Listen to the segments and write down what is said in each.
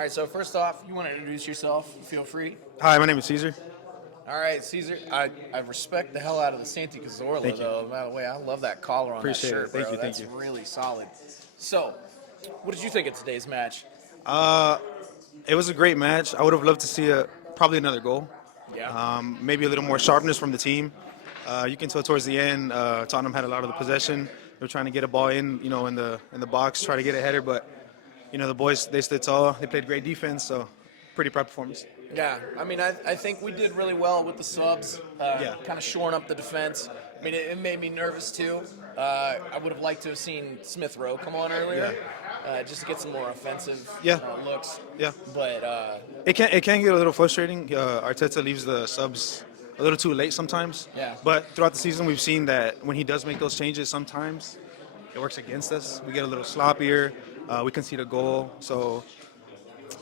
All right, so first off, you want to introduce yourself? Feel free. Hi, my name is Caesar. All right, Caesar. I respect the hell out of the Santi Cazorla, Thank you. though. By the way, I love that collar on that Appreciate it. shirt, bro. Thank you. Thank That's you. really solid. So, what did you think of today's match? Uh, it was a great match. I would have loved to see probably another goal. Yeah. Maybe a little more sharpness from the team. You can tell towards the end, Tottenham had a lot of the possession. They were trying to get a ball in the box, try to get a header, but the boys they stood tall. They played great defense, so pretty proud performance. Yeah, I mean, I think we did really well with the subs, Yeah. kind of shoring up the defense. I mean, it made me nervous too. I would have liked to have seen Smith Rowe come on earlier, just to get some more offensive looks. Yeah. But It can get a little frustrating. Arteta leaves the subs a little too late sometimes. Yeah. But throughout the season, we've seen that when he does make those changes, sometimes it works against us. We get a little sloppier. We concede a goal. So,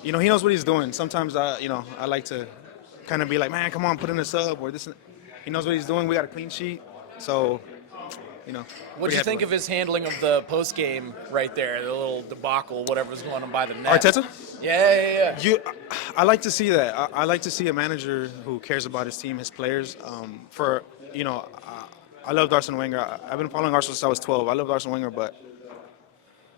he knows what he's doing. Sometimes I like to kind of be like, man, come on, put in a sub or this. He knows what he's doing. We got a clean sheet. So, what do you think of his handling of the post game right there, the little debacle, whatever was going on by the net? Arteta? Yeah. I like to see that. I like to see a manager who cares about his team, his players. I loved Arsene Wenger. I've been following Arsenal since I was 12. I loved Arsene Wenger, but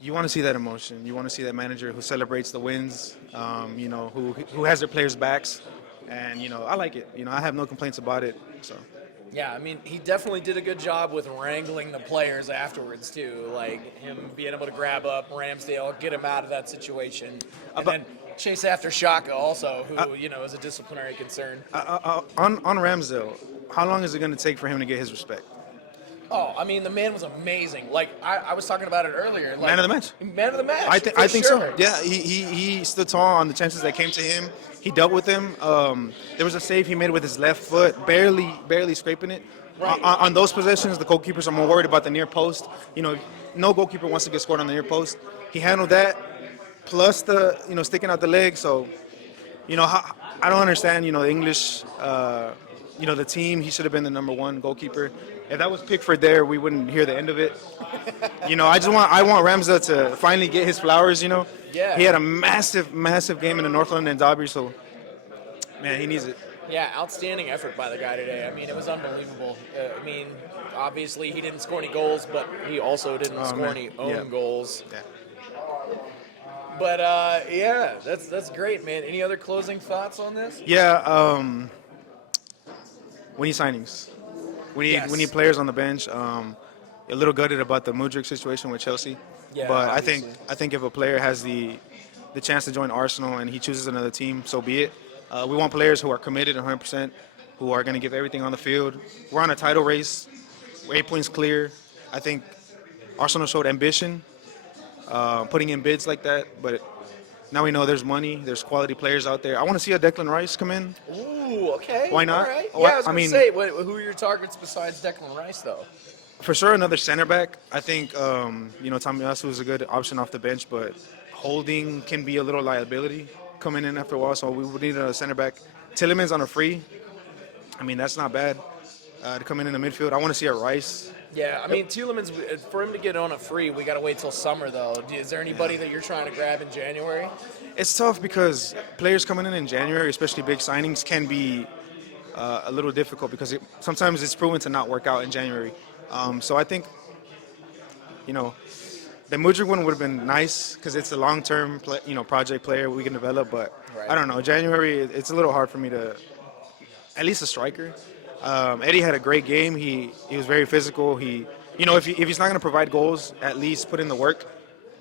you want to see that emotion. You want to see that manager who celebrates the wins, who has their players' backs. And, I like it. I have no complaints about it. So. Yeah, I mean, he definitely did a good job with wrangling the players afterwards, too. Like, him being able to grab up Ramsdale, get him out of that situation. And then chase after Shaka also, who, is a disciplinary concern. On Ramsdale, how long is it going to take for him to get his respect? Oh, I mean, the man was amazing. Like, I was talking about it earlier. Like, Man of the match. Man of the match. I think sure. so. Yeah, he stood tall on the chances that came to him. He dealt with them. There was a save he made with his left foot, barely scraping it. Right. On those possessions, the goalkeepers are more worried about the near post. No goalkeeper wants to get scored on the near post. He handled that, plus the sticking out the leg. So, I don't understand. The English. The team, he should have been the number one goalkeeper. If that was Pickford there, we wouldn't hear the end of it. I want Ramsdale to finally get his flowers, Yeah. He had a massive game in the North London derby, so, man, he needs it. Yeah, outstanding effort by the guy today. I mean, it was unbelievable. Obviously he didn't score any goals, but he also didn't score any own goals. Yeah. But, that's great, man. Any other closing thoughts on this? Yeah, we need signings. We need players on the bench. A little gutted about the Mudryk situation with Chelsea. Yeah, but obviously. I think if a player has the chance to join Arsenal and he chooses another team, so be it. We want players who are committed 100%, who are going to give everything on the field. We're on a title race. We're 8 points clear. I think Arsenal showed ambition, putting in bids like that. But now we know there's money, there's quality players out there. I want to see a Declan Rice come in. Ooh, okay. Why not? All right. Yeah, I was going to say, who are your targets besides Declan Rice, though? For sure, another center back. I think Tomiyasu is a good option off the bench, but Holding can be a little liability coming in after a while. So we would need a center back. Tielemans on a free. I mean, that's not bad to come in the midfield. I want to see a Rice. Yeah, I mean, Tielemans, for him to get on a free, we got to wait till summer, though. Is there anybody that you're trying to grab in January? It's tough because players coming in January, especially big signings, can be a little difficult because sometimes it's proven to not work out in January. So I think, the Mudryk one would have been nice because it's a long-term, project player we can develop. But Right. I don't know, January, it's a little hard for me to, at least a striker. Eddie had a great game. He was very physical. If he's not going to provide goals, at least put in the work.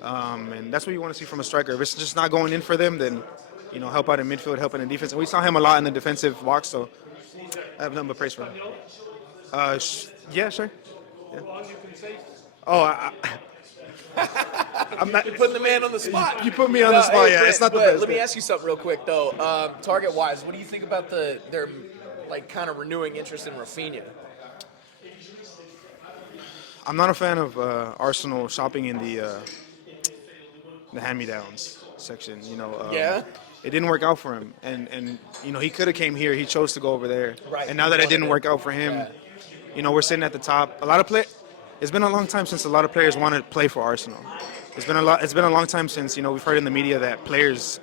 And that's what you want to see from a striker. If it's just not going in for them, then help out in midfield, help in the defense. And we saw him a lot in the defensive box, so I have nothing but praise for him. Yeah, sure. Yeah. Oh, I'm not. You're putting the man on the spot. You put me on the spot. Yeah, it's not the best. Let me ask you something real quick, though. Target-wise, what do you think about their kind of renewing interest in Rafinha? I'm not a fan of Arsenal shopping in the hand-me-downs section. Yeah? It didn't work out for him, and he could have came here. He chose to go over there. Right. And now that it didn't work out for him, we're sitting at the top. It's been a long time since a lot of players want to play for Arsenal. It's been a long time since we've heard in the media that players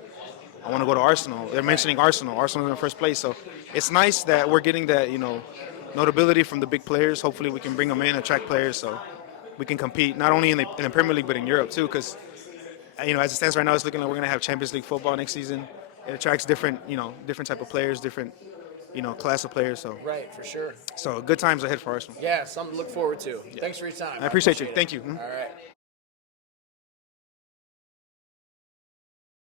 I want to go to Arsenal. They're mentioning Arsenal. Arsenal in first place. So it's nice that we're getting that, notability from the big players. Hopefully we can bring them in, attract players, so we can compete not only in the Premier League but in Europe too. Because as it stands right now, it's looking like we're gonna have Champions League football next season. It attracts different type of players, different class of players. So Right, for sure. good times ahead for Arsenal. Yeah, something to look forward to. Thanks for your time. I appreciate you. it. Thank you. Mhm. All right.